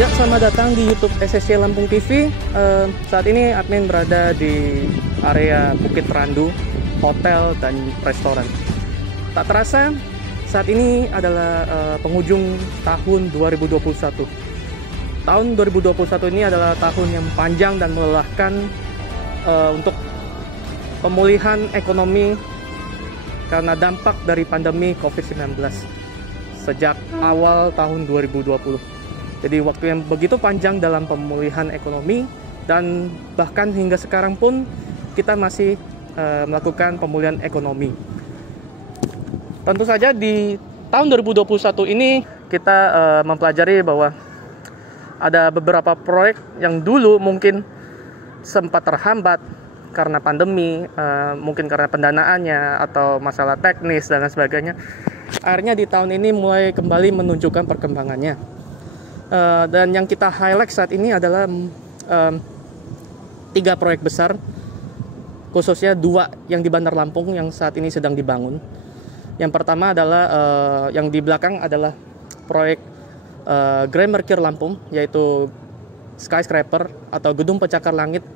Ya, selamat datang di YouTube SSC Lampung TV. Saat ini admin berada di area Bukit Randu, hotel dan restoran. Tak terasa, saat ini adalah penghujung tahun 2021. Tahun 2021 ini adalah tahun yang panjang dan melelahkan untuk pemulihan ekonomi karena dampak dari pandemi COVID-19 sejak awal tahun 2020. Jadi waktu yang begitu panjang dalam pemulihan ekonomi, dan bahkan hingga sekarang pun kita masih melakukan pemulihan ekonomi. Tentu saja di tahun 2021 ini kita mempelajari bahwa ada beberapa proyek yang dulu mungkin sempat terhambat karena pandemi, mungkin karena pendanaannya atau masalah teknis dan lain sebagainya. Akhirnya di tahun ini mulai kembali menunjukkan perkembangannya. Dan yang kita highlight saat ini adalah 3 proyek besar, khususnya 2 yang di Bandar Lampung yang saat ini sedang dibangun. Yang pertama adalah yang di belakang adalah proyek Grand Mercure Lampung, yaitu skyscraper atau gedung pencakar langit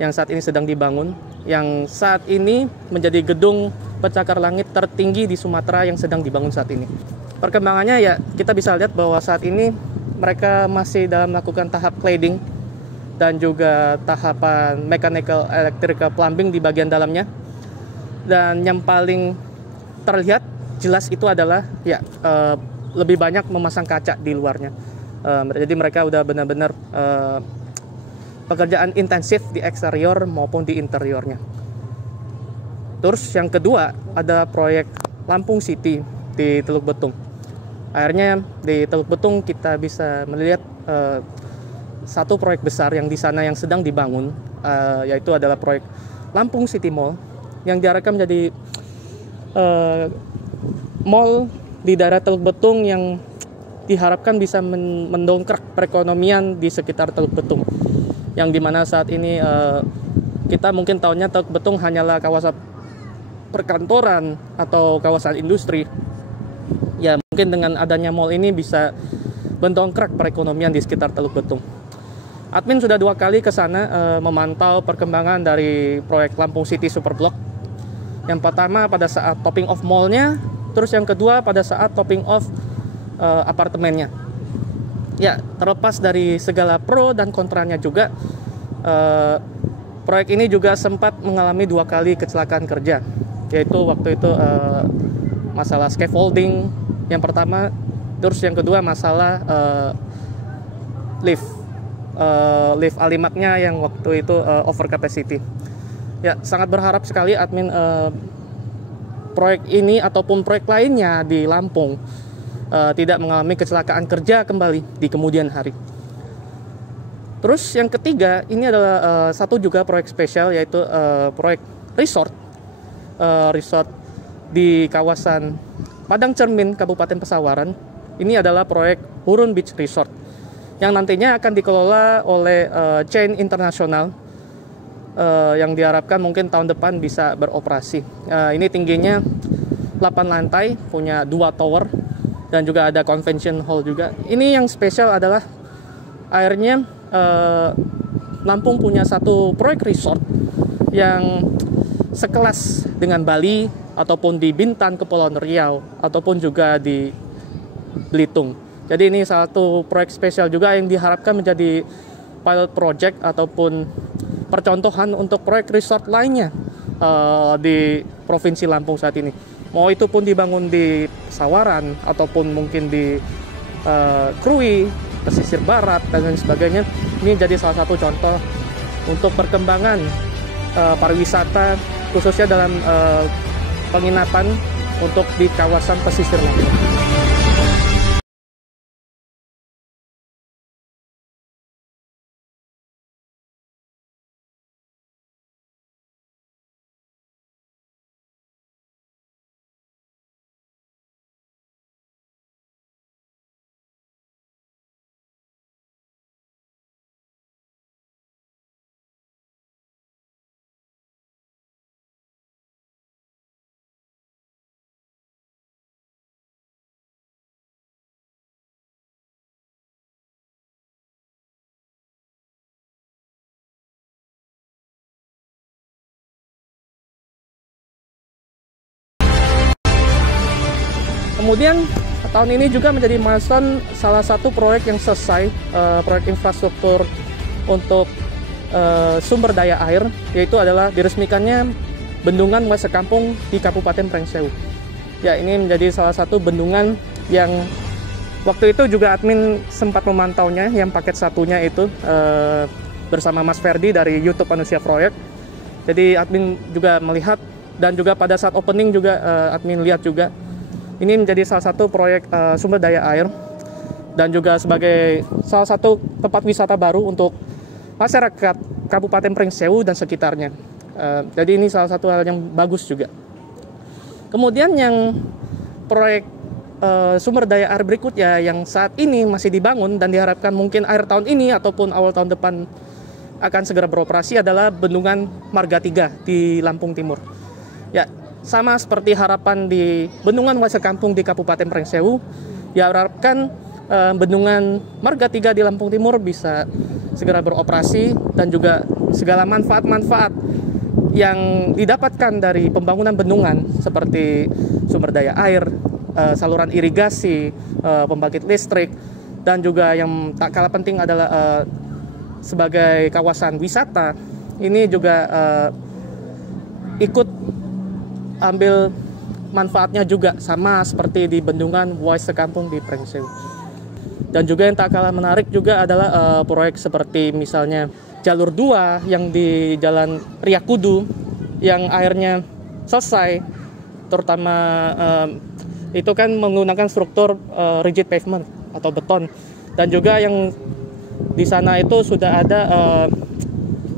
yang saat ini sedang dibangun, yang saat ini menjadi gedung pencakar langit tertinggi di Sumatera yang sedang dibangun saat ini. Perkembangannya ya kita bisa lihat bahwa saat ini mereka masih dalam melakukan tahap cladding dan juga tahapan mechanical electrical plumbing di bagian dalamnya. Dan yang paling terlihat jelas itu adalah lebih banyak memasang kaca di luarnya. Jadi mereka udah benar-benar pekerjaan intensif di eksterior maupun di interiornya. Terus yang kedua ada proyek Lampung City di Teluk Betung. Akhirnya di Teluk Betung kita bisa melihat satu proyek besar yang di sana yang sedang dibangun, yaitu adalah proyek Lampung City Mall yang diharapkan menjadi mall di daerah Teluk Betung yang diharapkan bisa mendongkrak perekonomian di sekitar Teluk Betung, yang dimana saat ini kita mungkin tahunya Teluk Betung hanyalah kawasan perkantoran atau kawasan industri. Ya, mungkin dengan adanya mall ini bisa mendongkrak perekonomian di sekitar Teluk Betung. Admin sudah 2 kali ke sana memantau perkembangan dari proyek Lampung City Super Block. Yang pertama pada saat topping off mallnya, terus yang kedua pada saat topping off apartemennya. Ya, terlepas dari segala pro dan kontranya juga, proyek ini juga sempat mengalami 2 kali kecelakaan kerja, yaitu waktu itu masalah scaffolding yang pertama, terus yang kedua masalah lift alimatnya yang waktu itu over capacity. Ya, sangat berharap sekali admin proyek ini ataupun proyek lainnya di Lampung tidak mengalami kecelakaan kerja kembali di kemudian hari. Terus yang ketiga ini adalah satu juga proyek spesial, yaitu proyek resort di kawasan Padang Cermin, Kabupaten Pesawaran. Ini adalah proyek Hurun Beach Resort yang nantinya akan dikelola oleh chain internasional yang diharapkan mungkin tahun depan bisa beroperasi. Ini tingginya 8 lantai, punya 2 tower dan juga ada convention hall juga. Ini yang spesial adalah akhirnya Lampung punya satu proyek resort yang sekelas dengan Bali ataupun di Bintan, Kepulauan Riau, ataupun juga di Belitung. Jadi ini satu proyek spesial juga yang diharapkan menjadi pilot project ataupun percontohan untuk proyek resort lainnya di Provinsi Lampung saat ini. Mau itu pun dibangun di Pesawaran ataupun mungkin di Krui, pesisir barat dan lain sebagainya. Ini jadi salah satu contoh untuk perkembangan pariwisata khususnya dalam penginapan untuk di kawasan pesisir Lampung. Kemudian tahun ini juga menjadi milestone salah satu proyek yang selesai, proyek infrastruktur untuk sumber daya air, yaitu adalah diresmikannya bendungan Wais Sekampung di Kabupaten Pringsewu. Ya, ini menjadi salah satu bendungan yang waktu itu juga admin sempat memantaunya, yang paket satunya itu bersama Mas Ferdi dari YouTube Manusia Proyek. Jadi admin juga melihat, dan juga pada saat opening juga admin lihat juga. Ini menjadi salah satu proyek sumber daya air, dan juga sebagai salah satu tempat wisata baru untuk masyarakat Kabupaten Pringsewu dan sekitarnya. Jadi ini salah satu hal yang bagus juga. Kemudian yang proyek sumber daya air berikutnya yang saat ini masih dibangun dan diharapkan mungkin akhir tahun ini ataupun awal tahun depan akan segera beroperasi adalah Bendungan Marga 3 di Lampung Timur. Ya, sama seperti harapan di Bendungan Wais Sekampung di Kabupaten Pringsewu, diharapkan Bendungan Marga 3 di Lampung Timur bisa segera beroperasi, dan juga segala manfaat-manfaat yang didapatkan dari pembangunan bendungan seperti sumber daya air, saluran irigasi, pembangkit listrik, dan juga yang tak kalah penting adalah sebagai kawasan wisata, ini juga ikut ambil manfaatnya juga sama seperti di Bendungan Wais Sekampung di Pringsewu. Dan juga yang tak kalah menarik juga adalah proyek seperti misalnya jalur 2 yang di Jalan Riyakudu yang akhirnya selesai, terutama itu kan menggunakan struktur rigid pavement atau beton, dan juga yang di sana itu sudah ada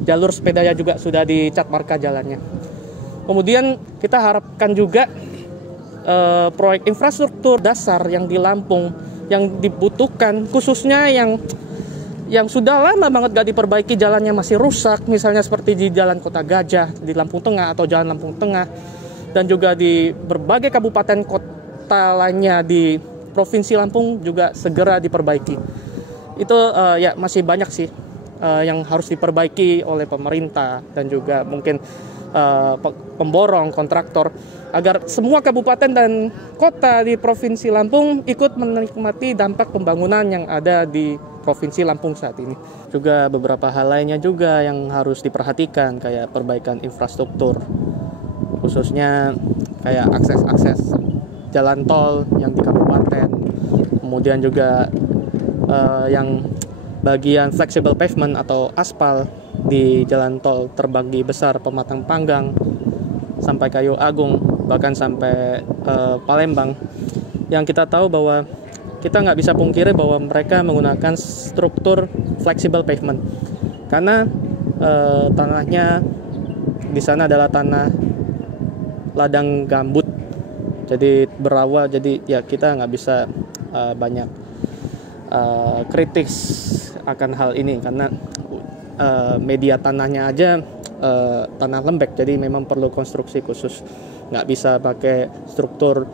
jalur sepedanya juga sudah dicat marka jalannya. Kemudian kita harapkan juga proyek infrastruktur dasar yang di Lampung yang dibutuhkan, khususnya yang sudah lama banget gak diperbaiki, jalannya masih rusak, misalnya seperti di Jalan Kota Gajah di Lampung Tengah atau Jalan Lampung Tengah, dan juga di berbagai kabupaten kota lainnya di Provinsi Lampung juga segera diperbaiki. Itu ya masih banyak sih yang harus diperbaiki oleh pemerintah dan juga mungkin pemborong, kontraktor, agar semua kabupaten dan kota di Provinsi Lampung ikut menikmati dampak pembangunan yang ada di Provinsi Lampung saat ini. Juga beberapa hal lainnya juga yang harus diperhatikan, kayak perbaikan infrastruktur, khususnya kayak akses jalan tol yang di kabupaten, kemudian juga yang bagian flexible pavement atau aspal di jalan tol terbagi besar Pematang Panggang sampai Kayu Agung, bahkan sampai Palembang, yang kita tahu bahwa kita nggak bisa pungkiri bahwa mereka menggunakan struktur flexible pavement karena tanahnya di sana adalah tanah ladang gambut, jadi berawa, jadi ya kita nggak bisa banyak kritis akan hal ini karena media tanahnya aja tanah lembek, jadi memang perlu konstruksi khusus, nggak bisa pakai struktur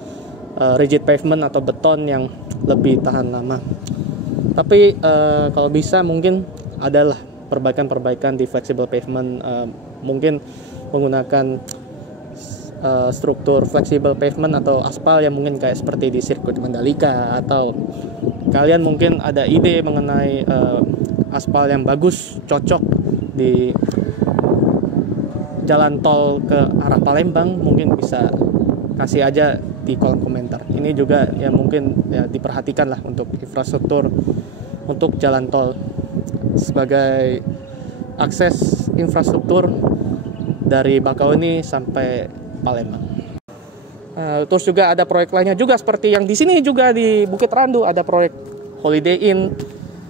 rigid pavement atau beton yang lebih tahan lama. Tapi kalau bisa mungkin adalah perbaikan-perbaikan di flexible pavement, mungkin menggunakan struktur flexible pavement atau aspal yang mungkin kayak seperti di sirkuit Mandalika, atau kalian mungkin ada ide mengenai aspal yang bagus cocok di jalan tol ke arah Palembang, mungkin bisa kasih aja di kolom komentar. Ini juga ya mungkin ya diperhatikan lah untuk infrastruktur untuk jalan tol sebagai akses infrastruktur dari Bakauni sampai Palembang. Terus juga ada proyek lainnya juga seperti yang di sini juga di Bukit Randu, ada proyek Holiday Inn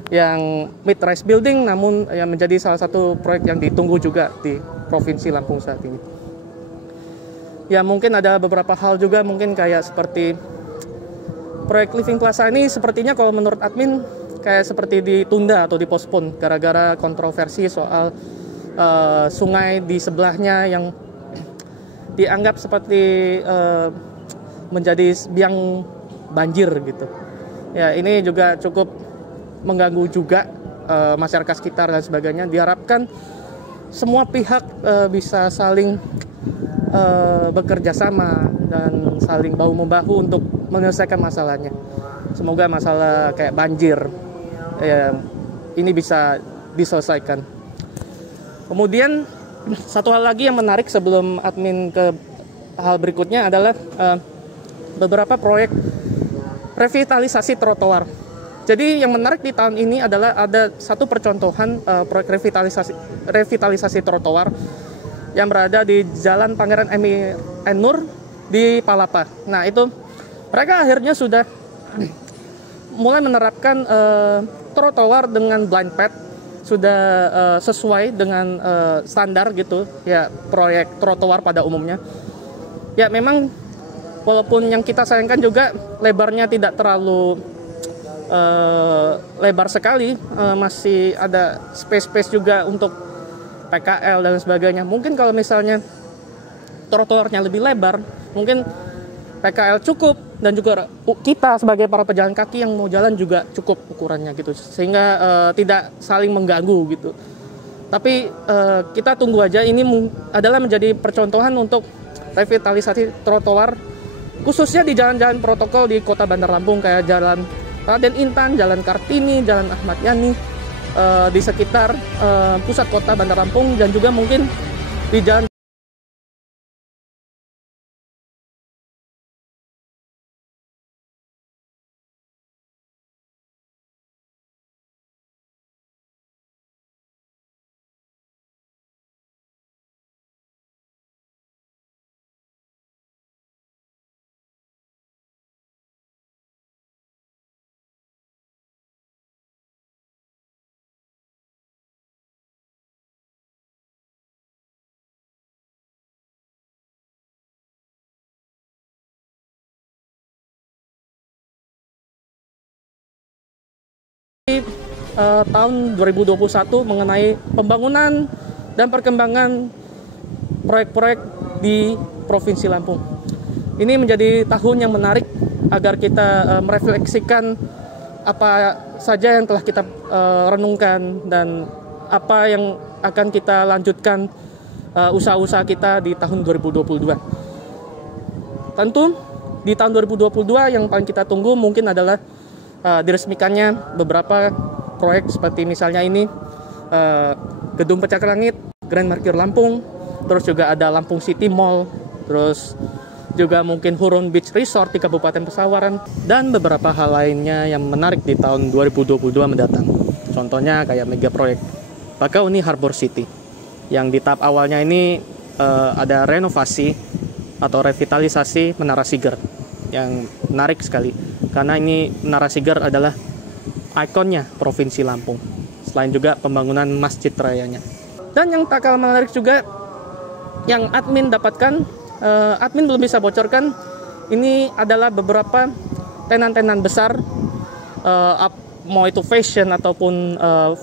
yang mid-rise building, namun yang menjadi salah satu proyek yang ditunggu juga di Provinsi Lampung saat ini. Ya mungkin ada beberapa hal juga mungkin kayak seperti proyek Living Plaza ini sepertinya kalau menurut admin kayak seperti ditunda atau dipospon gara-gara kontroversi soal sungai di sebelahnya yang dianggap seperti menjadi biang banjir gitu. Ya ini juga cukup mengganggu juga masyarakat sekitar dan sebagainya. Diharapkan semua pihak bisa saling bekerja sama dan saling bahu-membahu untuk menyelesaikan masalahnya. Semoga masalah kayak banjir ini bisa diselesaikan. Kemudian satu hal lagi yang menarik sebelum admin ke hal berikutnya adalah beberapa proyek revitalisasi trotoar. Jadi yang menarik di tahun ini adalah ada satu percontohan proyek revitalisasi trotoar yang berada di Jalan Pangeran Emir Nur di Palapa. Nah, itu mereka akhirnya sudah mulai menerapkan trotoar dengan blind path, sudah sesuai dengan standar gitu ya, proyek trotoar pada umumnya. Ya memang walaupun yang kita sayangkan juga lebarnya tidak terlalu lebar sekali, masih ada space juga untuk PKL dan sebagainya. Mungkin kalau misalnya trotoarnya lebih lebar, mungkin PKL cukup, dan juga kita sebagai para pejalan kaki yang mau jalan juga cukup ukurannya gitu, sehingga tidak saling mengganggu gitu. Tapi kita tunggu aja, ini adalah menjadi percontohan untuk revitalisasi trotoar khususnya di jalan-jalan protokol di Kota Bandar Lampung, kayak Jalan Raden Intan, Jalan Kartini, Jalan Ahmad Yani, di sekitar pusat Kota Bandar Lampung, dan juga mungkin di jalan tahun 2021 mengenai pembangunan dan perkembangan proyek-proyek di Provinsi Lampung. Ini menjadi tahun yang menarik agar kita merefleksikan apa saja yang telah kita renungkan dan apa yang akan kita lanjutkan usaha-usaha kita di tahun 2022. Tentu di tahun 2022 yang paling kita tunggu mungkin adalah diresmikannya beberapa proyek seperti misalnya ini Gedung Pencakar Langit, Grand Mercure Lampung, terus juga ada Lampung City Mall, terus juga mungkin Huron Beach Resort di Kabupaten Pesawaran, dan beberapa hal lainnya yang menarik di tahun 2022 mendatang. Contohnya kayak mega proyek Bakauni Harbor City, yang di tahap awalnya ini ada renovasi atau revitalisasi Menara Siger, yang menarik sekali karena ini Menara Siger adalah ikonnya Provinsi Lampung, selain juga pembangunan Masjid Rayanya. Dan yang tak kalah menarik juga yang admin dapatkan, admin belum bisa bocorkan, ini adalah beberapa tenan-tenan besar, mau itu fashion ataupun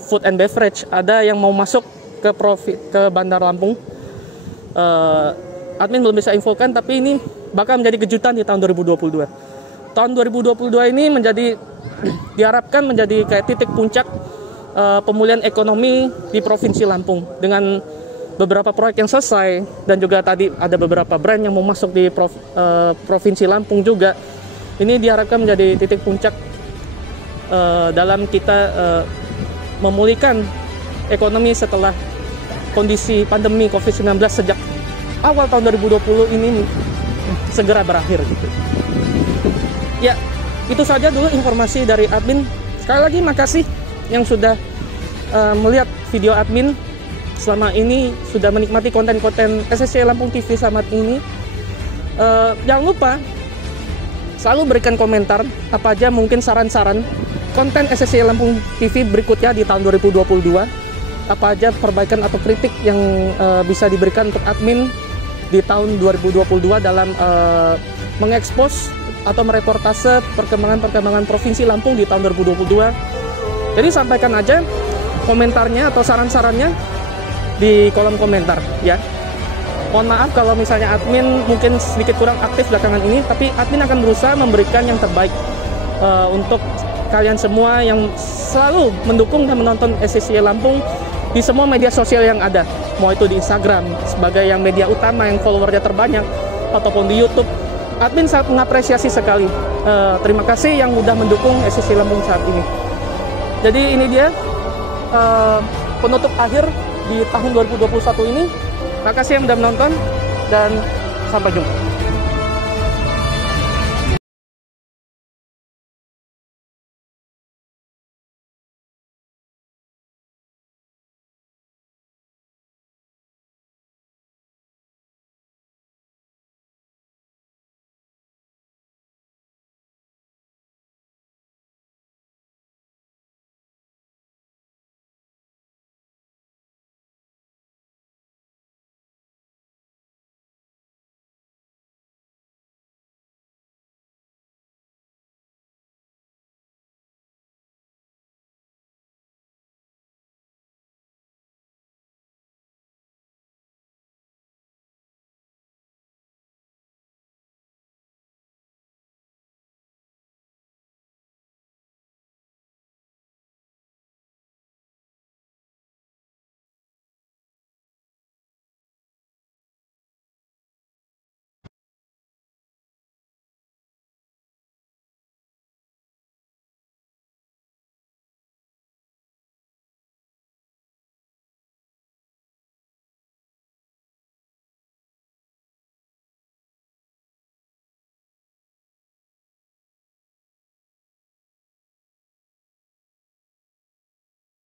food and beverage, ada yang mau masuk ke Bandar Lampung. Admin belum bisa infokan, tapi ini bakal menjadi kejutan di tahun 2022. Tahun 2022 ini diharapkan menjadi kayak titik puncak pemulihan ekonomi di Provinsi Lampung, dengan beberapa proyek yang selesai, dan juga tadi ada beberapa brand yang mau masuk di Provinsi Lampung juga. Ini diharapkan menjadi titik puncak dalam kita memulihkan ekonomi setelah kondisi pandemi COVID-19 sejak awal tahun 2020 ini segera berakhir gitu. Ya, itu saja dulu informasi dari admin. Sekali lagi makasih yang sudah melihat video admin selama ini, sudah menikmati konten-konten SSC Lampung TV Samat ini. Jangan lupa selalu berikan komentar apa aja mungkin saran-saran konten SSC Lampung TV berikutnya di tahun 2022. Apa aja perbaikan atau kritik yang bisa diberikan untuk admin di tahun 2022 dalam mengekspos atau mereportase perkembangan Provinsi Lampung di tahun 2022. Jadi sampaikan aja komentarnya atau saran-sarannya di kolom komentar ya. Mohon maaf kalau misalnya admin mungkin sedikit kurang aktif belakangan ini, tapi admin akan berusaha memberikan yang terbaik untuk kalian semua yang selalu mendukung dan menonton SSC Lampung di semua media sosial yang ada, mau itu di Instagram sebagai yang media utama yang followernya terbanyak, ataupun di YouTube. Admin sangat mengapresiasi sekali Terima kasih yang udah mendukung SCC Lampung saat ini. Jadi ini dia penutup akhir di tahun 2021 ini. Makasih yang udah menonton dan sampai jumpa.